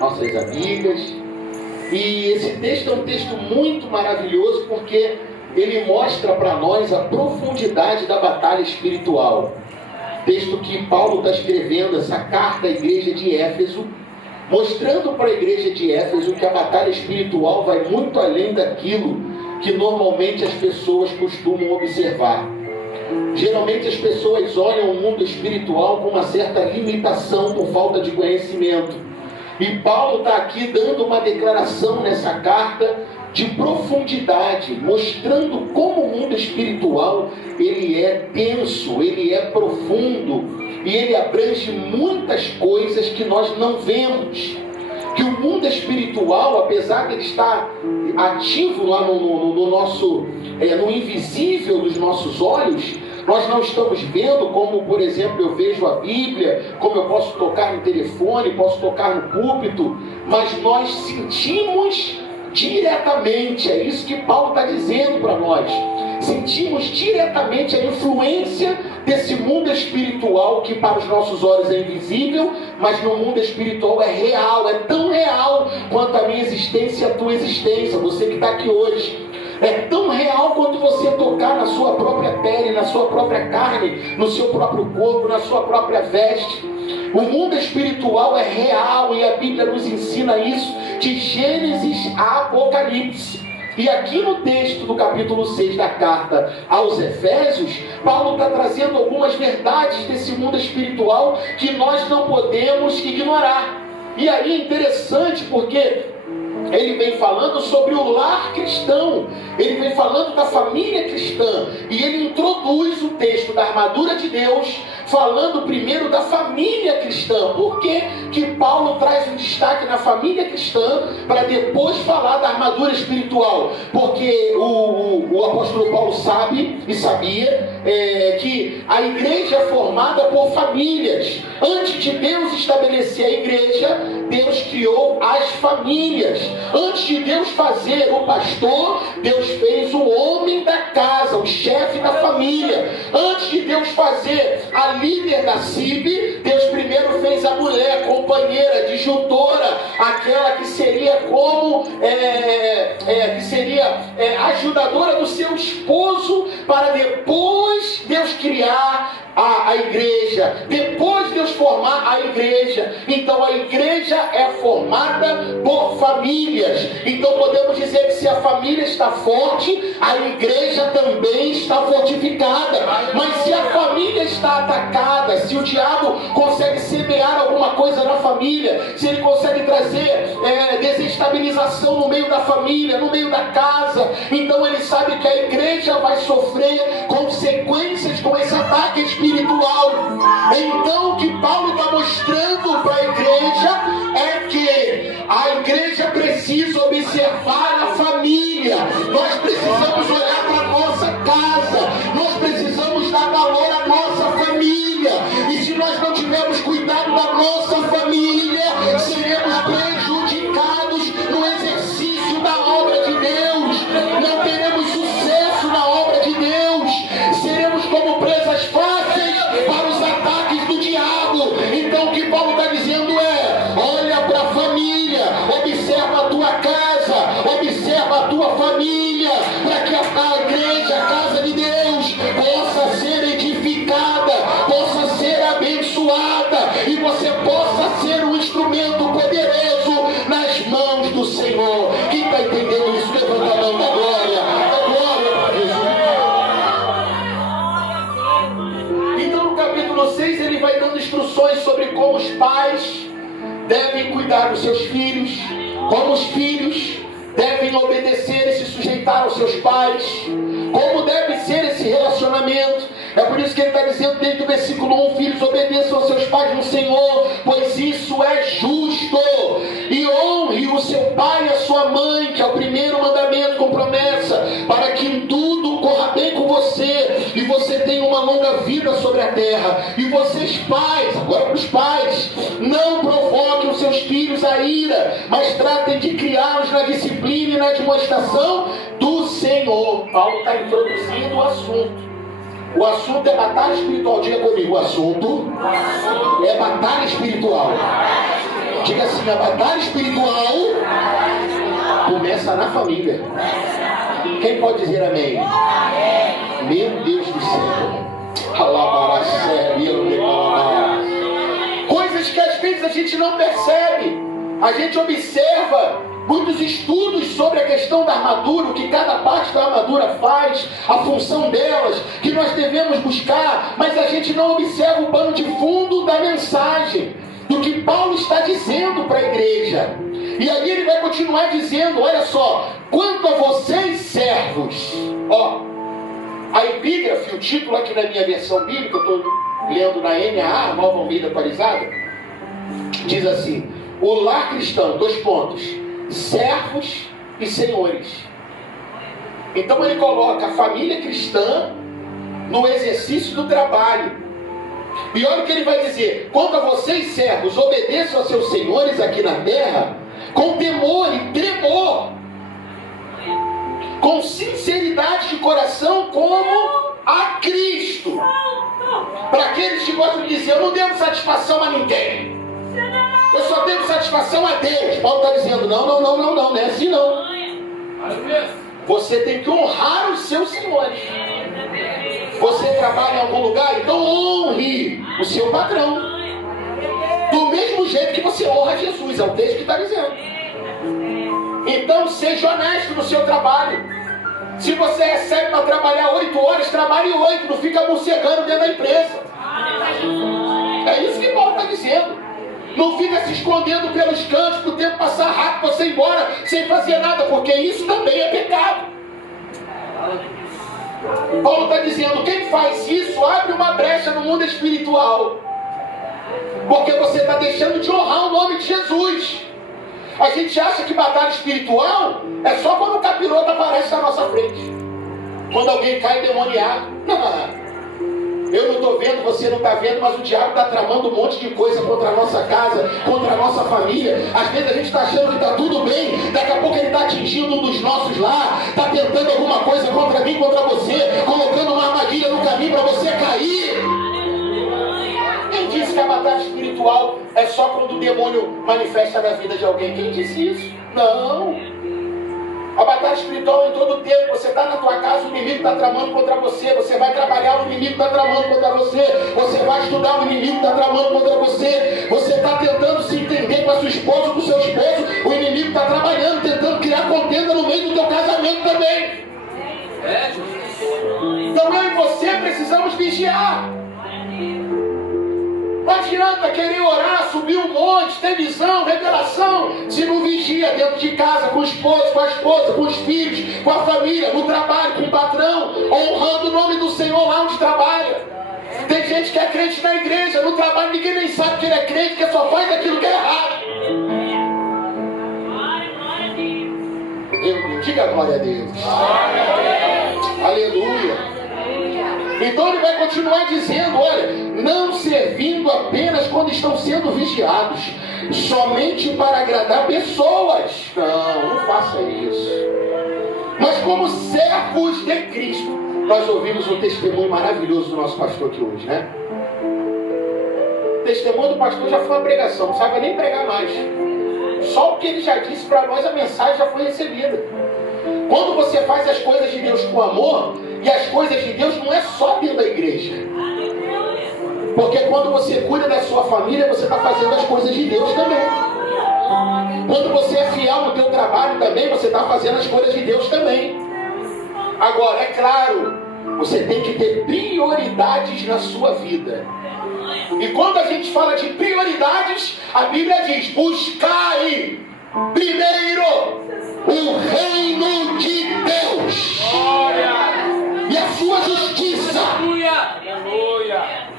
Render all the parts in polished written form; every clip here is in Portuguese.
nossas amigas. E esse texto é um texto muito maravilhoso porque ele mostra para nós a profundidade da batalha espiritual. Texto que Paulo está escrevendo, essa carta à igreja de Éfeso, mostrando para a igreja de Éfeso que a batalha espiritual vai muito além daquilo que normalmente as pessoas costumam observar. Geralmente as pessoas olham o mundo espiritual com uma certa limitação por falta de conhecimento. E Paulo está aqui dando uma declaração nessa carta de profundidade, mostrando como o mundo espiritual ele é denso, ele é profundo e ele abrange muitas coisas que nós não vemos. Que o mundo espiritual, apesar de ele estar ativo lá no nosso, no invisível dos nossos olhos, nós não estamos vendo, como por exemplo eu vejo a Bíblia, como eu posso tocar no telefone, posso tocar no púlpito, mas nós sentimos diretamente, é isso que Paulo está dizendo para nós. Sentimos diretamente a influência desse mundo espiritual que para os nossos olhos é invisível, mas no mundo espiritual é real, é tão real quanto a minha existência e a tua existência, você que está aqui hoje. É tão real quanto você tocar na sua própria pele, na sua própria carne, no seu próprio corpo, na sua própria veste. O mundo espiritual é real e a Bíblia nos ensina isso de Gênesis a Apocalipse. E aqui no texto do capítulo 6 da carta aos Efésios, Paulo está trazendo algumas verdades desse mundo espiritual que nós não podemos ignorar. E aí é interessante porque ele vem falando sobre o lar cristão, ele vem falando da família cristã, e ele introduz o texto da armadura de Deus, falando primeiro da família cristã. Por que que Paulo traz um destaque na família cristã, para depois falar da armadura espiritual? Porque o apóstolo Paulo sabe e sabia que a igreja é formada por famílias. Antes de Deus estabelecer a igreja, Deus criou as famílias. Antes de Deus fazer o pastor, Deus fez o homem da casa, o chefe da família. Antes de Deus fazer a líder da CIB, Deus primeiro fez a mulher, companheira, disjuntora, aquela que seria como ajudadora do seu esposo, para depois Deus criar a igreja, depois Deus formar a igreja. Então a igreja é formada por famílias. Então podemos dizer que se a família está forte, a igreja também está fortificada. Mas se a família está atacada, se o diabo consegue semear alguma coisa na família, se ele consegue trazer desestabilização no meio da família, no meio da casa, então ele sabe que a igreja vai sofrer consequências com esse ataque espiritual. Então o que Paulo está mostrando para a igreja é que a igreja precisa observar a família. Nós precisamos olhar para a nossa casa, nós precisamos dar valor à nossa família. E se nós não tivermos cuidado da nossa família, seremos prejudicados no exercício da obra de Deus, não teremos sucesso na obra de Deus, seremos como presas fáceis para os ataques do diabo. Então o que Paulo está dizendo é: olha para a família, observa a tua casa, observa a tua família, para que a igreja, a casa de Deus, possa ser edificada, possa ser abençoada, e você possa ser um instrumento poderoso nas mãos do Senhor. Quem está entendendo isso? Levanta a mão da glória, a glória para Jesus. Então no capítulo 6 ele vai dando instruções sobre como os pais devem cuidar dos seus filhos, como os filhos devem obedecer e se sujeitar aos seus pais, como deve ser esse relacionamento. É por isso que ele está dizendo desde o versículo 1: filhos, obedeçam aos seus pais no Senhor, pois isso é justo. E honre o seu pai e a sua mãe, que é o primeiro mandamento com promessa, para que tudo corra bem com você e você tenha uma longa vida sobre a terra. E vocês pais, agora para os pais, não provoquem os seus filhos a ira, mas tratem de criá-los na disciplina e na demonstração do Senhor. Paulo está introduzindo o assunto. O assunto é batalha espiritual. Diga comigo: o assunto é batalha espiritual. Diga assim, a batalha espiritual começa na família. Quem pode dizer amém? Meu Deus do céu. Coisas que às vezes a gente não percebe. A gente observa muitos estudos sobre a questão da armadura, o que cada parte da armadura faz, a função delas, que nós devemos buscar, mas a gente não observa o pano de fundo da mensagem, do que Paulo está dizendo para a igreja. E aí ele vai continuar dizendo, olha só, quanto a vocês servos, ó, a epígrafe, o título aqui na minha versão bíblica, eu estou lendo na NAA, Nova Almeida Atualizada, diz assim, o lar cristão, 2 pontos, servos e senhores. Então ele coloca a família cristã no exercício do trabalho. E olha o que ele vai dizer, quanto a vocês servos, obedeçam a seus senhores aqui na terra, com temor e tremor, com sinceridade de coração, como a Cristo. Para aqueles que gostam de dizer, eu não devo satisfação a ninguém, eu só devo satisfação a Deus. Paulo está dizendo, não, não é assim não. Você tem que honrar os seus senhores. Você trabalha em algum lugar, então honre o seu patrão. Do mesmo jeito que você honra Jesus, é o texto que está dizendo. Então seja honesto no seu trabalho. Se você recebe para trabalhar 8 horas, trabalhe 8, não fica morcegando dentro da empresa. É isso que Paulo está dizendo. Não fica se escondendo pelos cantos, para o tempo passar rápido, você ir embora sem fazer nada, porque isso também é pecado. Paulo está dizendo, quem faz isso abre uma brecha no mundo espiritual, porque você está deixando de honrar o nome de Jesus. A gente acha que batalha espiritual é só quando o capiroto aparece na nossa frente, quando alguém cai endemoniado. Não. Eu não estou vendo, você não está vendo, mas o diabo está tramando um monte de coisa contra a nossa casa, contra a nossa família. Às vezes a gente está achando que está tudo bem, daqui a pouco ele está atingindo um dos nossos lá, está tentando alguma coisa contra mim, contra você, colocando uma armadilha no caminho para você cair. Quem disse que a batalha espiritual é só quando o demônio manifesta na vida de alguém? Quem disse isso? Não. A batalha espiritual é em todo o tempo. Você está na tua casa, o inimigo está tramando contra você. Você vai trabalhar, o inimigo está tramando contra você. Você vai estudar, o inimigo está tramando contra você. Você está tentando se entender com a sua esposa, com o seu esposo. O inimigo está trabalhando, tentando criar contenda no meio do teu casamento também. Então eu e você precisamos vigiar. Não adianta querer orar, subir um monte, ter visão, revelação, se não vigia dentro de casa, com o esposo, com a esposa, com os filhos, com a família, no trabalho, com o patrão, honrando o nome do Senhor lá onde trabalha. Tem gente que é crente na igreja, no trabalho ninguém nem sabe que ele é crente, que só faz aquilo que é errado. Diga glória a Deus. Aleluia. Então ele vai continuar dizendo, olha, não servindo apenas quando estão sendo vigiados, somente para agradar pessoas. Não faça isso. Mas como servos de Cristo. Nós ouvimos um testemunho maravilhoso do nosso pastor aqui hoje, né? O testemunho do pastor já foi uma pregação, não sabe nem pregar mais. Só o que ele já disse para nós, a mensagem já foi recebida. Quando você faz as coisas de Deus com amor, e as coisas de Deus não é só dentro da igreja. Porque quando você cuida da sua família, você está fazendo as coisas de Deus também. Quando você é fiel no teu trabalho também, você está fazendo as coisas de Deus também. Agora, é claro, você tem que ter prioridades na sua vida. E quando a gente fala de prioridades, a Bíblia diz, buscai primeiro o reino de Deus e a sua justiça.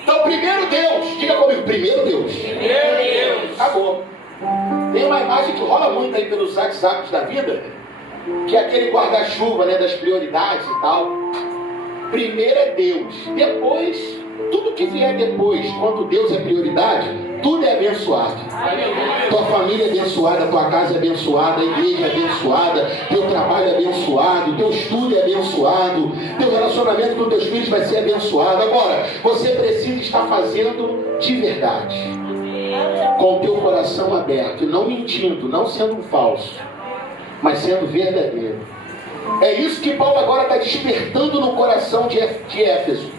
Então, primeiro Deus, diga comigo, primeiro Deus. Acabou. Tem uma imagem que rola muito aí pelos WhatsApps da vida, que é aquele guarda-chuva, né, das prioridades e tal. Primeiro é Deus, depois, tudo que vier depois, quando Deus é prioridade, tudo é abençoado. Tua família é abençoada, tua casa é abençoada, a igreja é abençoada, teu trabalho é abençoado, teu estudo é abençoado, teu relacionamento com teus filhos vai ser abençoado. Agora, você precisa estar fazendo de verdade. com o teu coração aberto, não mentindo, não sendo um falso, mas sendo verdadeiro. É isso que Paulo agora está despertando no coração de Éfeso.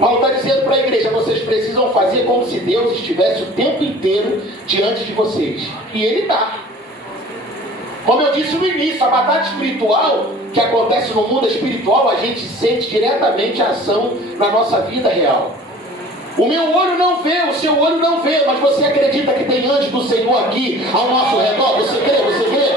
Paulo está dizendo para a igreja: vocês precisam fazer como se Deus estivesse o tempo inteiro diante de vocês. E Ele está. Como eu disse no início, a batalha espiritual que acontece no mundo espiritual, a gente sente diretamente a ação na nossa vida real. O meu olho não vê, o seu olho não vê, mas você acredita que tem anjo do Senhor aqui ao nosso redor? Você crê? Você crê?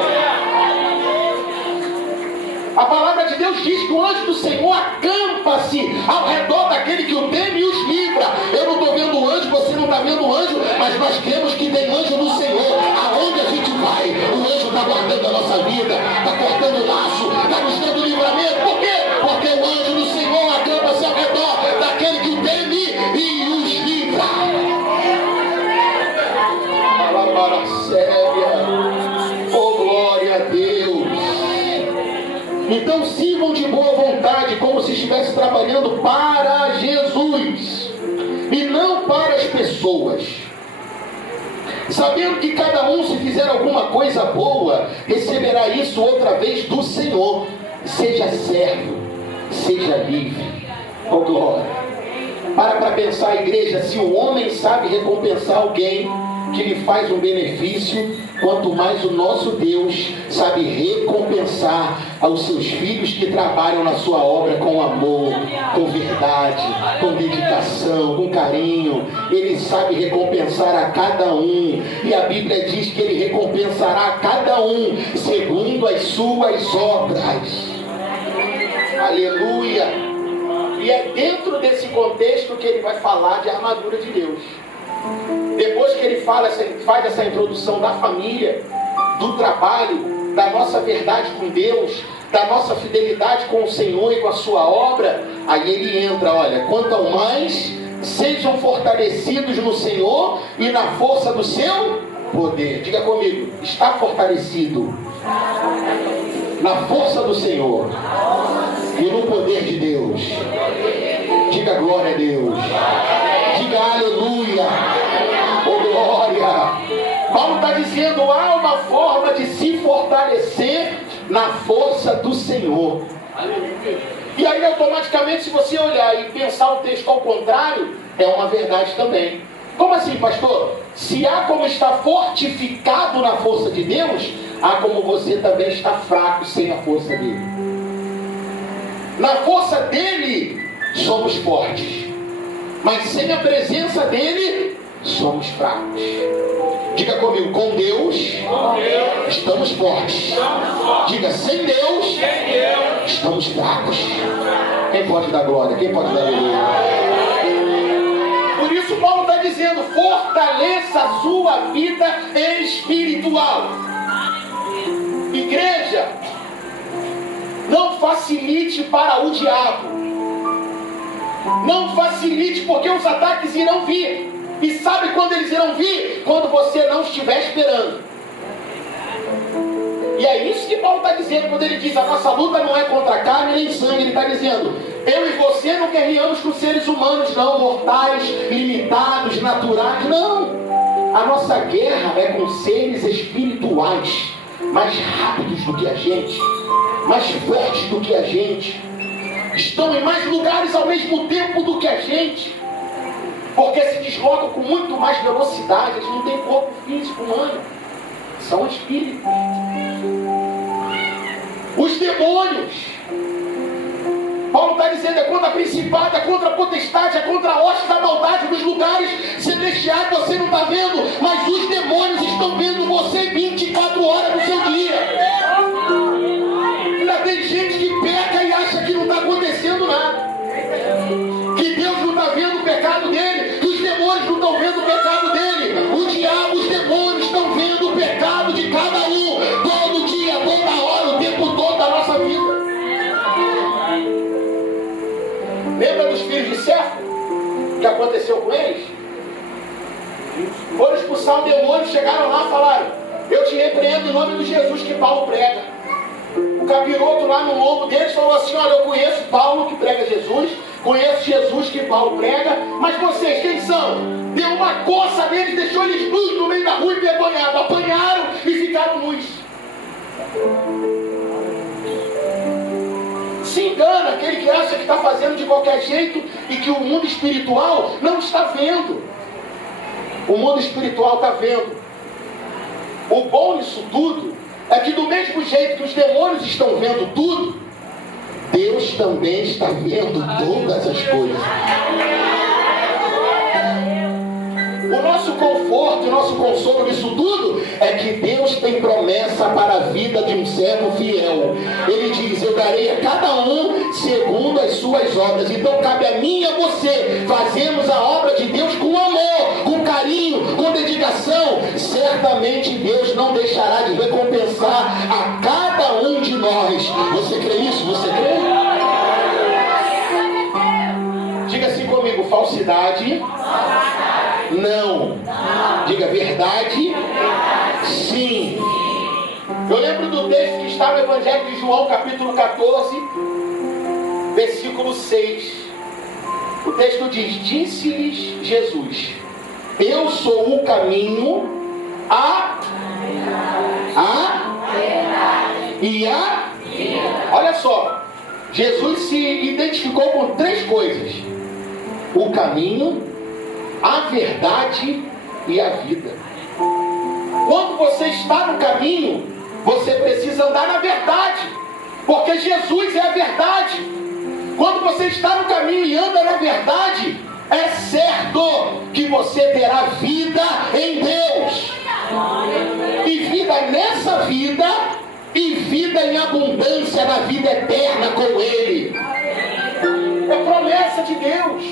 A palavra de Deus diz que o anjo do Senhor acampa-se ao redor daquele que o teme e os livra. Eu não estou vendo o anjo, você não está vendo o anjo, mas nós cremos que tem anjo do Senhor. Aonde a gente vai, o anjo está guardando a nossa vida, está cortando o laço, está nos dando livramento. Por quê? Porque o anjo do Senhor acampa-se ao redor daquele que o teme e os livra. Palavra séria. Oh, glória a Deus. Então sirvam de boa vontade, como se estivesse trabalhando para Jesus e não para as pessoas, sabendo que cada um, se fizer alguma coisa boa, receberá isso outra vez do Senhor. Seja servo, seja livre. Oh, glória. Para pensar, igreja, se o homem sabe recompensar alguém que lhe faz um benefício, quanto mais o nosso Deus sabe recompensar aos seus filhos que trabalham na sua obra com amor, com verdade, com dedicação, com carinho. Ele sabe recompensar a cada um, e a Bíblia diz que Ele recompensará a cada um segundo as suas obras. Aleluia! E é dentro desse contexto que ele vai falar de armadura de Deus. Depois que ele faz essa introdução da família, do trabalho, da nossa verdade com Deus, da nossa fidelidade com o Senhor e com a sua obra, aí ele entra: olha, quanto ao mais, sejam fortalecidos no Senhor e na força do seu poder. Diga comigo: está fortalecido na força do Senhor e no poder de Deus. Diga glória a Deus. Diga aleluia. Oh, glória. Paulo está dizendo: há uma forma de se fortalecer na força do Senhor. E aí automaticamente, se você olhar e pensar o texto ao contrário, é uma verdade também. Como assim, pastor? Se há como estar fortificado na força de Deus, há como você também está fraco sem a força dele. Na força dele somos fortes, mas sem a presença dele somos fracos. Diga comigo: com Deus estamos fortes. Diga: sem Deus estamos fracos. Quem pode dar glória? Quem pode dar aleluia? Por isso Paulo está dizendo: fortaleça a sua vida espiritual. Igreja, não facilite para o diabo. Não facilite, porque os ataques irão vir. E sabe quando eles irão vir? Quando você não estiver esperando. E é isso que Paulo está dizendo quando ele diz: a nossa luta não é contra carne nem sangue. Ele está dizendo: eu e você não guerreamos com seres humanos, não, mortais, limitados, naturais. Não. A nossa guerra é com seres espirituais, mais rápidos do que a gente, mais fortes do que a gente, estão em mais lugares ao mesmo tempo do que a gente, porque se deslocam com muito mais velocidade. Eles não têm corpo físico humano, são espíritos. Os demônios, Paulo está dizendo, é contra a principado, é contra a potestade, é contra a hoste da maldade dos lugares celestiais. Você não está vendo, mas os demônios estão vendo você 24 horas do seu dia. Ainda tem gente que peca e acha que não está acontecendo nada, que Deus não está vendo o pecado dele, que os demônios não estão vendo o pecado dele. O diabo, os demônios estão vendo o pecado de cada um, todo dia, toda hora, o tempo todo da nossa vida. Lembra dos filhos de Cefo? O que aconteceu com eles? Foram expulsar o demônio, chegaram lá e falaram: eu te repreendo em nome de Jesus que Paulo prega. O capiroto lá no lombo deles falou assim: olha, eu conheço Paulo que prega Jesus, conheço Jesus que Paulo prega, mas vocês quem são? Deu uma coça neles, deixou eles nus no meio da rua envergonhados, apanharam e ficaram nus. Se engana aquele que acha que está fazendo de qualquer jeito e que o mundo espiritual não está vendo. O mundo espiritual está vendo. O bom nisso tudo é que do mesmo jeito que os demônios estão vendo tudo, Deus também está vendo todas as coisas. O nosso conforto, o nosso consolo nisso tudo é que Deus tem promessa para a vida de um servo fiel. Ele diz: eu darei a cada um segundo as suas obras. Então cabe a mim e a você fazermos a obra de Deus com amor, com carinho, com dedicação. Certamente Deus não deixará de recompensar a cada um de nós. Você crê nisso? Você crê? Diga assim comigo: falsidade. Não. Diga verdade. Sim. Eu lembro do texto que está no Evangelho de João, capítulo 14, versículo 6. O texto diz: disse-lhes Jesus: eu sou o caminho, e a. Olha só, Jesus se identificou com 3 coisas: o caminho, a verdade e a vida. Quando você está no caminho, você precisa andar na verdade, porque Jesus é a verdade. Quando você está no caminho e anda na verdade, é certo que você terá vida em Deus, e vida nessa vida, e vida em abundância na vida eterna com Ele. É promessa de Deus.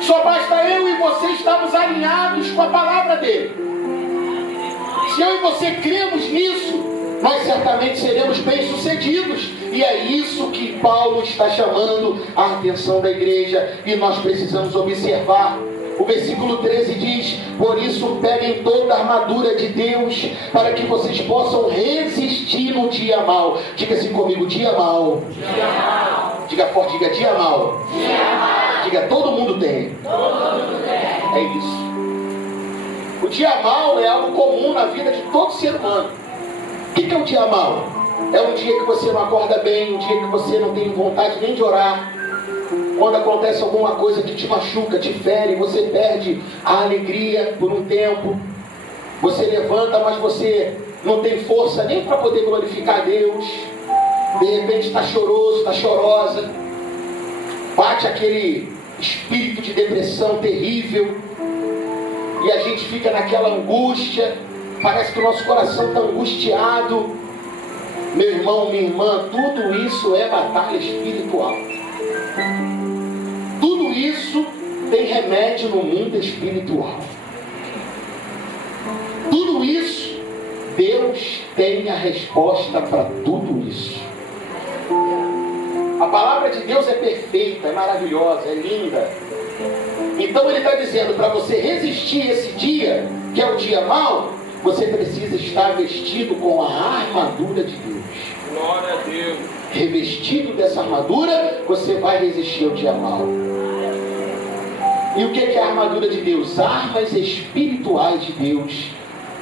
Só basta eu e você estarmos alinhados com a palavra dele. Se eu e você cremos nisso, nós certamente seremos bem-sucedidos. E é isso que Paulo está chamando a atenção da igreja, e nós precisamos observar. O versículo 13 diz: por isso peguem toda a armadura de Deus, para que vocês possam resistir no dia mau. Diga assim comigo: dia mau. Dia mau. Diga forte, diga dia mau. Dia mau. Diga, todo mundo tem. Todo mundo tem. É isso. O dia mau é algo comum na vida de todo ser humano. O que é o dia mau? É um dia que você não acorda bem, um dia que você não tem vontade nem de orar. Quando acontece alguma coisa que te machuca, te fere, você perde a alegria por um tempo. Você levanta, mas você não tem força nem para poder glorificar a Deus. De repente está choroso, está chorosa. Bate aquele espírito de depressão terrível. E a gente fica naquela angústia. Parece que o nosso coração está angustiado. Meu irmão, minha irmã, tudo isso é batalha espiritual. Tudo isso tem remédio no mundo espiritual. Tudo isso, Deus tem a resposta para tudo isso. A palavra de Deus é perfeita, é maravilhosa, é linda. Então ele está dizendo, para você resistir esse dia, que é o dia mau, você precisa estar vestido com a armadura de Deus. Glória a Deus. Revestido dessa armadura, você vai resistir ao dia mau. E o que é a armadura de Deus? Armas espirituais de Deus,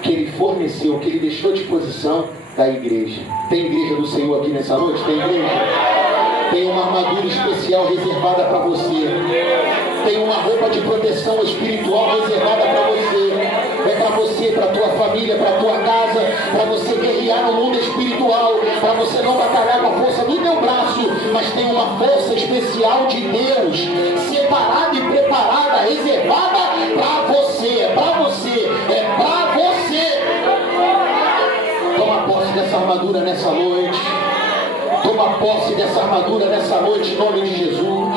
que Ele forneceu, que Ele deixou à disposição da igreja. Tem igreja do Senhor aqui nessa noite? Tem igreja? Tem uma armadura especial reservada para você. Tem uma roupa de proteção espiritual reservada para você. É para você, para a tua família, para a tua casa, para você guerrear no mundo espiritual, para você não batalhar com a força do teu braço, mas tem uma força especial de Deus, separada e preparada, reservada para você. É para você, é para você. Toma posse dessa armadura nessa noite. Toma posse dessa armadura nessa noite, em nome de Jesus.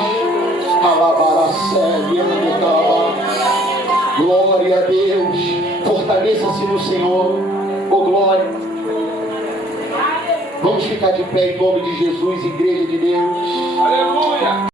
Glória a Deus. Fortaleça-se no Senhor. Oh, glória. Vamos ficar de pé em nome de Jesus, igreja de Deus. Aleluia.